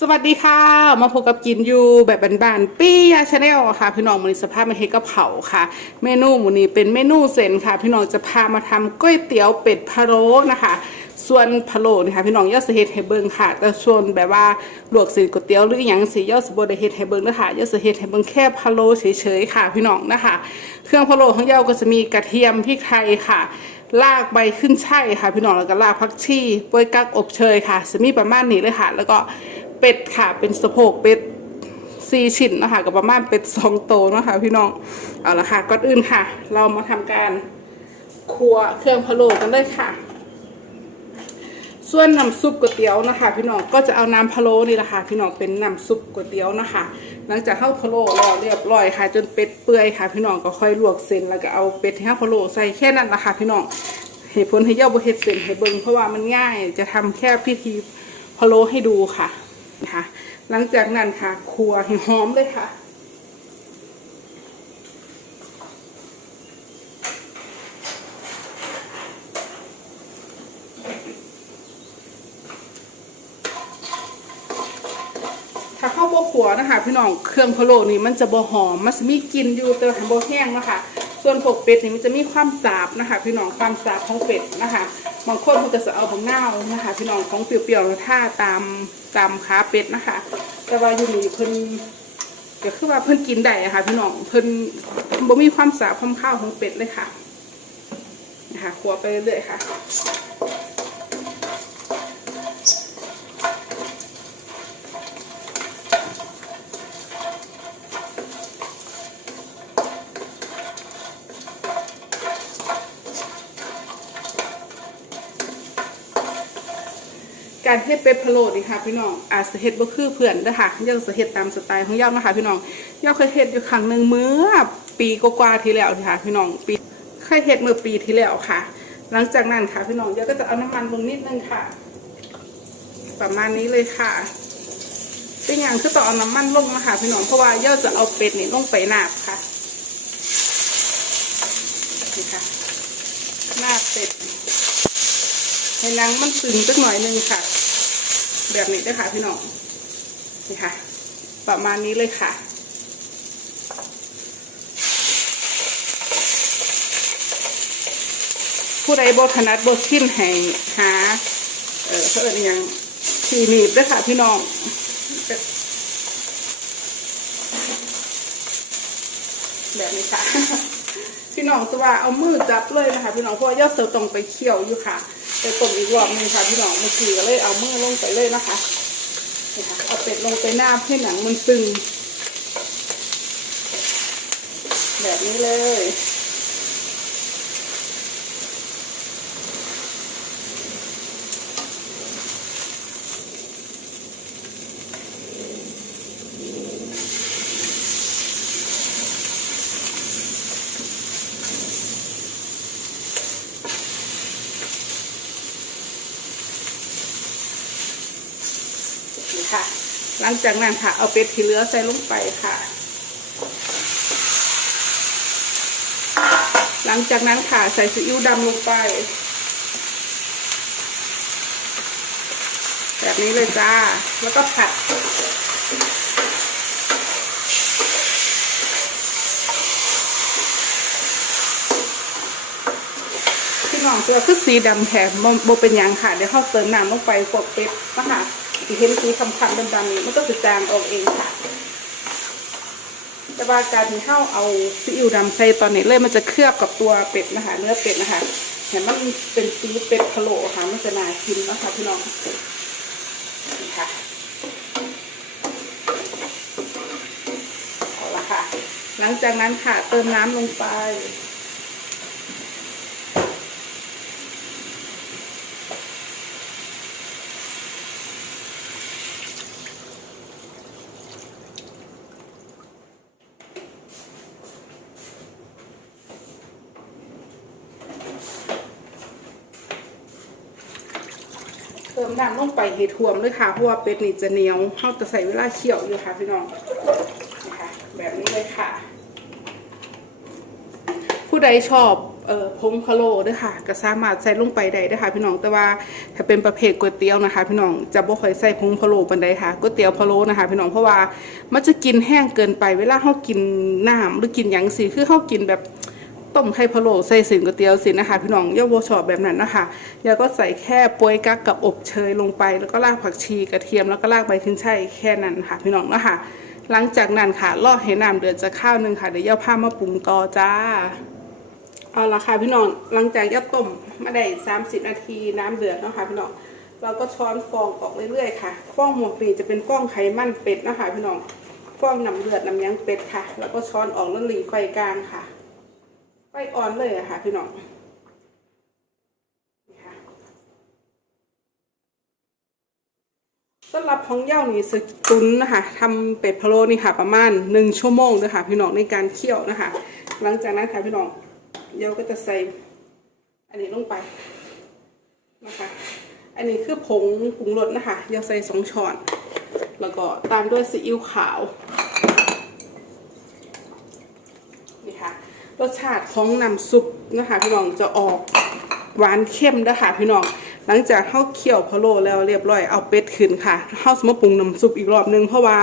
สวัสดีค่ะ มาพบกับกินอยู่แบบบานๆปี้ยาชาแนลค่ะ พี่น้องมือนี้สภาพมันเฮดกะเพราค่ะ เมนูมูนีเป็นเมนูเส้นค่ะ พี่น้องจะพามาทำก๋วยเตี๋ยวเป็ดพะโล้นะคะ ส่วนพะโล้นะคะพี่น้องย่อสเฮ็ดให้เบิงค่ะ แต่ส่วนแบบว่าลวกเส้นก๋วยเตี๋ยวหรืออหยังสิย่อสบดเฮ็ดให้เบิงนะคะย่อสเฮ็ดให้เบิงแค่พะโล้เฉยๆค่ะ พี่น้องนะคะ เครื่องพะโล้ของย่าก็จะมีกระเทียมพริกไทยค่ะลากใบขึ้นช่ายค่ะ พี่น้องแล้วก็ลากผักชีโปยกักอบเชยค่ะจะมีประมาณนี้เลยค่ะ แล้วก็ เป็ดค่ะ เป็นสะโพกเป็ดสี่ชิ้นนะคะกับประมาณเป็ดสองโตนะคะพี่น้องเอาละค่ะก่อนอื่นค่ะ เรามาทำการครัวเครื่องพะโล้กันเลยค่ะ ส่วนน้ำซุปก๋วยเตี๋ยวนะคะ พี่น้องก็จะเอาน้ำพะโล้นี่แหละค่ะพี่น้องเป็นน้ำซุปก๋วยเตี๋ยวนะคะ หลังจากเข้าพะโล้รอเรียบร้อยค่ะ จนเป็ดเปื่อยค่ะ พี่น้องก็ค่อยลวกเส้นแล้วก็เอาเป็ดที่เข้าพะโล้ใส่แค่นั้นละค่ะพี่น้องเหตุผลให้เย่าบเฮ็ดเส้นให้เบิ่งเพราะว่ามันง่ายจะทำแค่พิธีพะโล้ให้ดูค่ะ นะคะ หลังจากนั้นค่ะครัวให้หอมเลยค่ะถ้าเข้าบ่ขัวนะคะพี่น้องเครื่องพะโล้นี่มันจะบ่หอมมันจะมีกลิ่นอยู่แต่ว่าบ่แห้งนะคะ ส่วนพวกเป็ดนี่มันจะมีความสาบนะคะ พี่น้องความสาบของเป็ดนะคะ บางคนมันจะเอาของเน่านะคะ พี่น้องของเปรี้ยวๆแล้วท่าตามตามขาเป็ดนะคะ แต่ว่าอยู่นี่เพิ่นก็คือว่าเพิ่นกินได้ะค่ะ พี่น้องเพิ่นบ่มีความสาบความข้าวของเป็ดเลยค่ะนะคะขัวไปเรื่อยๆค่ะ การเฮ็ดเป็ดพะโล้นี่ค่ะพี่น้องอาจจะเฮ็ดบ่คือเพื่อนเด้อค่ะยังจะเฮ็ดตามสไตล์ของย่านะคะพี่น้องย่าเคยเฮ็ดอยู่ครั้งหนึ่งเมื่อปีกว่าๆที่แล้วนะค่ะ พี่น้องปีเคยเฮ็ดเมื่อปีที่แล้วค่ะ หลังจากนั้นค่ะพี่น้องย่าก็จะเอาน้ำมันลงนิดนึงค่ะ ประมาณนี้เลยค่ะเป็นอย่างคือต้องเอาน้ำมันลงนะคะพี่น้องเพราะว่าย่าจะเอาเป็ดนี่ลงไปนาบค่ะนี่ค่ะนาบเป็ด ให้นางมันตึงสักหน่อยหนึงค่ะ แบบนี้ด้วยค่ะพี่น้องนี่ค่ะ ประมาณนี้เลยค่ะผู้ใดบถนัดบชินให้หา เออเขาเอิญยังทีหนีบด้วยค่ะพี่น้อง แบบนี้ค่ะ พี่น้องจะว่าเอามือจับเลยนะคะ พี่น้องเพราะว่ายอดเสือต้องไปเคี่ยวอยู่ค่ะ ไปต้มอีกรอบหนึงค่ะพี่น้องเมื่อกี้ก็เลยเอามือลงไปเลยนะคะนี่ค่ะเอาเป็ดลงไปหน้าให้หนังมันตึง แบบนี้เลย นี่ค่ะ หลังจากนั้นค่ะ เอาเป็ดที่เหลือใส่ลงไปค่ะ หลังจากนั้นค่ะใส่ซีอิ๊วดำลงไป แบบนี้เลยจ้า แล้วก็ผัดพี่น้องเสื้อคือสีดำแถมโบเป็นยังค่ะ เดี๋ยวเขาเติมน้ำลงไปพวกเป็ดนะคะ เห็นสีคำๆดำๆนี้มันก็จะจางออกเองค่ะ แต่ว่าการที่เข้าเอาซีอิ๊วดำใส่ตอนนี้เลยมันจะเคลือบกับตัวเป็ดนะคะ เนื้อเป็ดนะคะเห็นมันเป็นสีเป็ดพะโล้ค่ะมันจะน่ากินนะคะพี่น้องนี่ค่ะเอาละค่ะ หลังจากนั้นค่ะเติมน้ำลงไป มน้ำลงไปให้ท่วมเลยค่ะ เพราะว่าเป็ดนี่จะเหนียวเขาจะใส่เวลาเคี่ยวอยู่ค่ะพี่น้องนะคะแบบนี้เลยค่ะ ผู้ใดชอบเอ่อผงพะโล้ด้วยค่ะ ก็สามารถใส่ลงไปได้ด้วยค่ะ พี่น้อง แต่ว่าถ้าเป็นประเภทก๋วยเตี๋ยวนะคะ พี่น้องจะบ่ค่อยใส่ผงพะโล้ปานใดค่ะ ก๋วยเตี๋ยวพะโล้นะคะ พี่น้อง เพราะว่ามันจะกินแห้งเกินไป เวลาเฮากินน้ำหรือกินหยังสิคือเฮากินแบบ ต้มไข่พะโล้ใส่สินก๋วยเตี๋ยวสินนะคะพี่น้องย่าโวชอบแบบนั้นนะคะแล้วก็ใส่แค่ปวยกักกับอบเชยลงไป แล้วก็รากผักชีกระเทียมแล้วก็รากใบขึ้นช่ายแค่นั้นค่ะ พี่น้องนะคะหลังจากนั้นค่ะรอให้น้ำเดือดจะข้าวหนึ่งค่ะเดี๋ยวย่าผ้ามาปรุงต่อจ้าเอาละค่ะพี่น้องหลังจากย่าต้มมาได้ 30 นาทีน้ำเดือดนะคะพี่น้องเราก็ช้อนฟองออกเรื่อยๆค่ะ ฟองหมวกปีจะเป็นฟองไขมันเป็ดนะคะพี่น้องฟองน้ำเดือดน้ำยังเป็ดค่ะ แล้วก็ช้อนออกแล้วหลีไฟกลางค่ะ ไฟอ่อนเลยอะค่ะ พี่น้องนะคะสำหรับของเย้านี่สตุนนะคะทำเป็ดพะโล้นี่ค่ะ ประมาณหนึ่งชั่วโมงเลยค่ะ พี่น้องในการเคี่ยวนะคะ หลังจากนั้นค่ะพี่น้องเย้าก็จะใส่ อันนี้ลงไปนะคะ อันนี้คือผงปรุงรสนะคะเย้าใส่สองช้อน แล้วก็ตามด้วยซีอิ๊วขาวนี่ค่ะ รสชาติของน้ำซุปนะคะพี่น้องจะออกหวานเข้มนะคะพี่น้องหลังจากเข้าเคี่ยวพะโล้แล้วเรียบร้อยเอาเป็ดขึ้นค่ะเข้าสมาปรุงน้ำซุปอีกรอบนึงเพราะว่า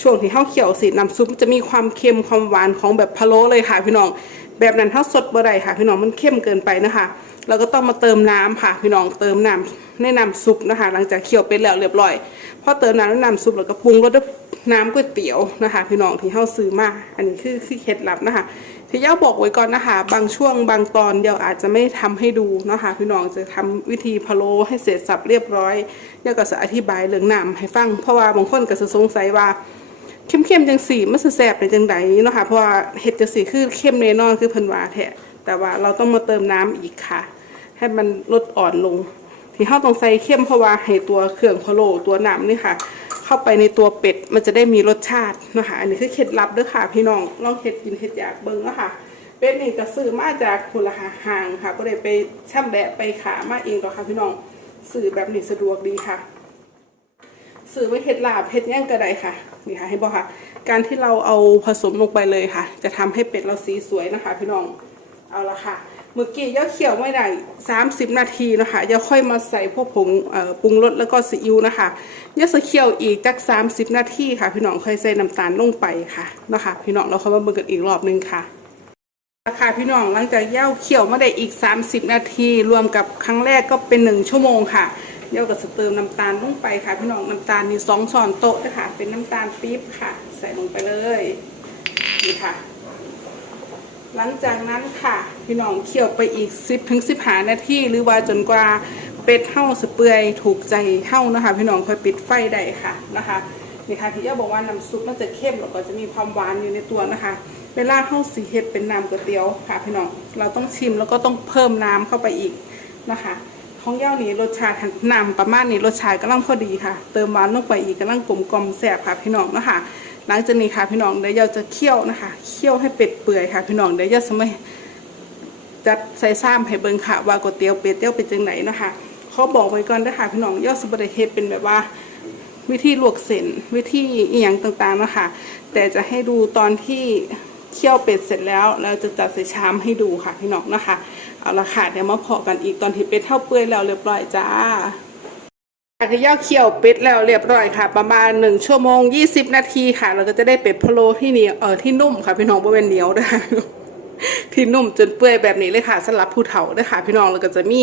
ช่วงที่เข้าเคี่ยวสิน้ำซุปจะมีความเค็มความหวานของแบบพะโล้เลยค่ะพี่น้อง แบบนั้นเข้าสดบ่ได้ค่ะ พี่น้องมันเข้มเกินไปนะคะเราก็ต้องมาเติมน้ำค่ะ พี่น้องเติมน้ำในน้ำซุปนะคะ หลังจากเคี่ยวเป็ดแล้วเรียบร้อยพอเติมน้ำในน้ำซุปแล้วก็ปรุงรสด้วยน้ำก๋วยเตี๋ยวนะคะ พี่น้องที่เข้าซื้อมาอันนี้คือคือเคล็ดลับนะคะ ที่ย่าบอกไว้ก่อนนะคะ บางช่วงบางตอนเดี๋ยวอาจจะไม่ทำให้ดูนะคะพี่น้องจะทำวิธีพะโล้ให้เสร็จสับเรียบร้อยย่าก็จะอธิบายเรื่องน้ำให้ฟัง เพราะว่าบางคนก็จะสงสัยว่าเข้มๆจังสีมันสิแสบเป็นจังไดเนาะค่ะเพราะว่าเห็ดจังสีคือเข้มแน่นอนคือเพิ่นว่าแท้แต่ว่าเราต้องมาเติมน้ำอีกค่ะ ให้มันลดอ่อนลง ที่เฮาต้องใส่เข้มเพราะว่าให้ตัวเครื่องพะโล้ตัวน้ำนี่ค่ะ เข้าไปในตัวเป็ดมันจะได้มีรสชาตินะคะอันนี้คือเคล็ดลับเด้อค่ะ พี่น้องลองเฮ็ดกินเฮ็ดอยากเบิ่งเนะค่ะ เป็ดนี่ก็ซื้อมาจากคุณละห่างค่ะก็ได้ไปช่ำแบะไปขามาเองก็ค่ะ พี่น้องซื้อแบบนี้สะดวกดีค่ะซื้อไว้เฮ็ดลาบเฮ็ดหย่างก็ไดค่ะนี่ค่ะให้บอกค่ะ การที่เราเอาผสมลงไปเลยค่ะ จะทำให้เป็ดเราสีสวยนะคะ พี่น้องเอาละค่ะ เมื่อกี้ย่าเคี่ยวไม่ได้ 30 นาทีนะคะย่าค่อยมาใส่พวกผงปรุงรสแล้วก็ซีอิ๊วนะคะย่าจะเคี่ยวอีกจัก 30 นาทีค่ะ พี่น้องค่อยใส่น้ำตาลลงไปค่ะนะคะ พี่น้องเราเข้ามาเบิ่งกันอีกรอบนึงค่ะค่ะพี่น้องหลังจากย่าเคี่ยวมาได้อีก 30 นาที รวมกับครั้งแรกก็เป็น 1 ชั่วโมงค่ะย่าก็จะเติมน้ำตาลลงไปค่ะ พี่น้องน้ำตาลนี่สองช้อนโต๊ะนะคะเป็นน้ำตาลปี๊บค่ะ ใส่ลงไปเลยนี่ค่ะ หลังจากนั้นค่ะพี่น้องเคี่ยวไปอีก 10ถึง15 นาทีหรือว่าจนกว่าเป็ดเห่าสเปื่อยถูกใจเห่านะคะ พี่น้องค่อยปิดไฟได้ค่ะนะคะนี่ค่ะที่ย่าบอกว่าน้ำซุปมันจะเข้มแล้วก็จะมีความหวานอยู่ในตัวนะคะเวลาเห่าสีเห็ดเป็นน้ำก๋วยเตี๋ยวค่ะพี่น้องเราต้องชิมแล้วก็ต้องเพิ่มน้ำเข้าไปอีกนะคะของย่านี้รสชาติน้ำประมาณนี้รสชาติกำลังพอดีค่ะ เติมหวานลงไปอีกกำลังกลมกลอมแซ่บค่ะพี่น้องนะคะ หลังจากนี้ค่ะพี่น้องเดี๋ยวเราจะเคี่ยวนะคะเคี่ยวให้เป็ดเปื่อยค่ะ พี่น้องเดี๋ยวเราจะไม่จัดใส่ซ้ำให้เบิ่งค่ะ ว่าก๋วยเตี๋ยวเป็ดเตี๋ยวเป็นจังไหนนะคะเขาบอกไว้ก่อนนะคะพี่น้องยอดสบไดเฮ็ดเป็นแบบว่า วิธีลวกเส้นวิธีอียงต่างๆนะคะแต่จะให้ดูตอนที่เคี่ยวเป็ดเสร็จแล้วเราจะจัดใส่ชามให้ดูค่ะพี่น้องนะคะเอาละค่ะเดี๋ยวมาพอกันอีกตอนที่เป็ดเท่าเปื่อยแล้วเรียบร้อยจ้า จากที่ย่าเคี่ยวเป็ดแล้วเรียบร้อยค่ะ ประมาณ 1 ชั่วโมง 20 นาทีค่ะ เราก็จะได้เป็ดพะโล้ที่เหนียวเออที่นุ่มค่ะพี่น้องบ่เป็นเหนียวนะคะที่นุ่มจนเปื่อยแบบนี้เลยค่ะสำหรับผู้เฒ่านะคะ พี่น้องแล้วก็จะมี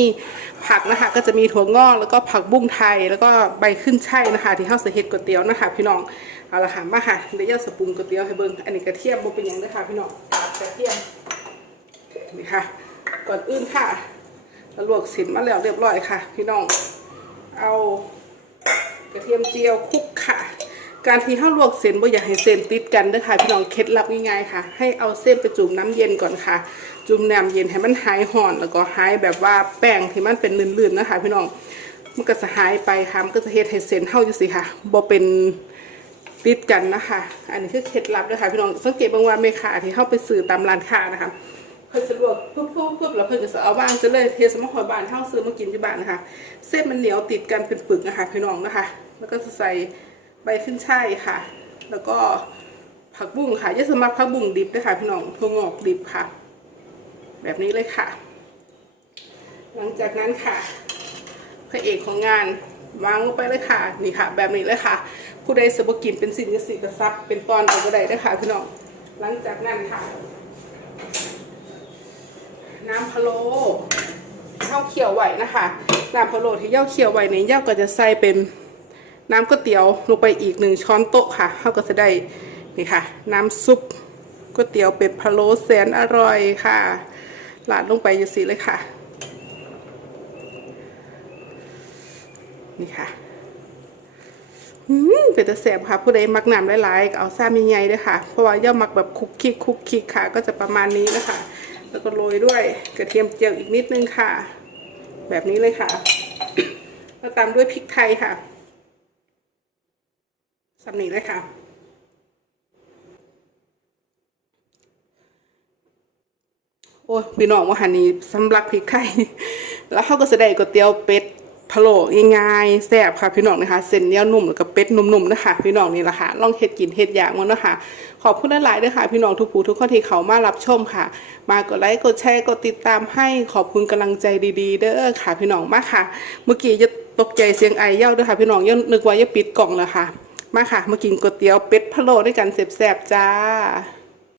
ผักนะคะ ก็จะมีถั่วงอกแล้วก็ผักบุ้งไทย แล้วก็ใบขึ้นช่ายนะคะ ที่เข้าใส่เห็ดก๋วยเตี๋ยวนะคะ พี่น้องเอาละค่ะมาค่ะเดี๋ยวย่าสปรุงก๋วยเตี๋ยวให้เบิ่งอันนี้กระเทียมบ่เป็นหยังนะคะพี่น้องกระเทียมนี่ค่ะ ก่อนอื่นค่ะเราลวกสินมาแล้วเรียบร้อยค่ะ พี่น้อง เทียมเจียวคุกค่ะ การที่ข้าวลวกเส้นบ่อยากให้เส้นติดกันเด้อค่ะพี่น้องเคล็ดลับง่ายๆค่ะ ให้เอาเส้นไปจุ่มน้ำเย็นก่อนค่ะ จุ่มน้ำเย็นให้มันหายห่อนแล้วก็หายแบบว่าแป้งที่มันเป็นลื่นๆนะคะ พี่น้องมันก็จะหายไปค่ะมันก็จะเฮ็ดให้เส้นเฮาจังซี่ค่ะบ่เป็นติดกันนะคะ อันนี้คือเคล็ดลับเด้อค่ะพี่น้องสังเกตบางว่าแม่ค้าที่เข้าไปซื้อตามร้านค้านะคะเพิ่นสะดวกปุ๊บปุ๊บปุ๊บแล้วเพิ่นก็จะเอาวางจะเลยเทสมะขอยบานเท่าซื้อมากินที่บ้านนะคะ เส้นมันเหนียวติดกันเป็นปึกนะคะพี่น้องนะคะ แล้วก็จะใส่ใบขึ้นช่ายค่ะ แล้วก็ผักบุ้งค่ะอยาสมัครผักบุ้งดิบด้ค่ะพี่น้องถั่วงอกดิบค่ะ แบบนี้เลยค่ะ หลังจากนั้นค่ะพระเอกของงานวางลงไปเลยค่ะ นี่ค่ะ แบบนี้เลยค่ะ ผู้ใดสบกินเป็นสินกสิกระซับเป็นตอนเอาก็ได้เด้ค่ะพี่น้องหลังจากนั้นค่ะ น้ำพะโล้ข้าเขียวไหวนะคะน้ำพะโล้ที่เย่าเขียวไหวเนี่ยเย่าก็จะใส่เป็น น้ำก๋วยเตี๋ยวลงไปอีกหนึ่งช้อนโต๊ะค่ะเขาก็จะได้นี่ค่ะ น้ำซุปก๋วยเตี๋ยวเป็ดพะโล้แสนอร่อยค่ะหลาดลงไปอยู่สิเลยค่ะ นี่ค่ะอืมเป็นตะแสบค่ะผู้ใดมักน้ำหลายๆก็เอาซ้ำใหญ่ๆด้วยค่ะ เพราะว่าย่ามักแบบคุกคิกคุกคิกค่ะ ก็จะประมาณนี้นะคะ แล้วก็โรยด้วยกระเทียมเจียวอีกนิดนึงค่ะ แบบนี้เลยค่ะแล้วตามด้วยพริกไทยค่ะ สำนีเลยค่ะ โอ้ยพี่น้องว่าหันนี้สำลักพริกไทยแล้วเขาก็จะได้ก๋วยเตี๋ยวเป็ดพะโล้ง่ายๆแซ่บค่ะพี่น้องนะคะเส้นเนียนุ่มแล้วก็เป็ดนุ่มๆนะคะพี่น้องนี่แหละค่ะลองเฮ็ดกินเฮ็ดอย่างมันนะคะขอบคุณหลายๆด้วยค่ะ พี่น้องทุกผู้ทุกคนที่เขามารับชมค่ะ มากดไลค์กดแชร์กดติดตามให้ขอบคุณกำลังใจดีๆ เด้อค่ะ พี่น้องมากค่ะ เมื่อกี้จะตกใจเสียงไอเย้าด้วยค่ะพี่น้องยังนึกว่าจะปิดกล่องแล้วค่ะ มาค่ะ มากินก๋วยเตี๋ยวเป็ดพะโล้ด้วยกันแซ่บๆจ้า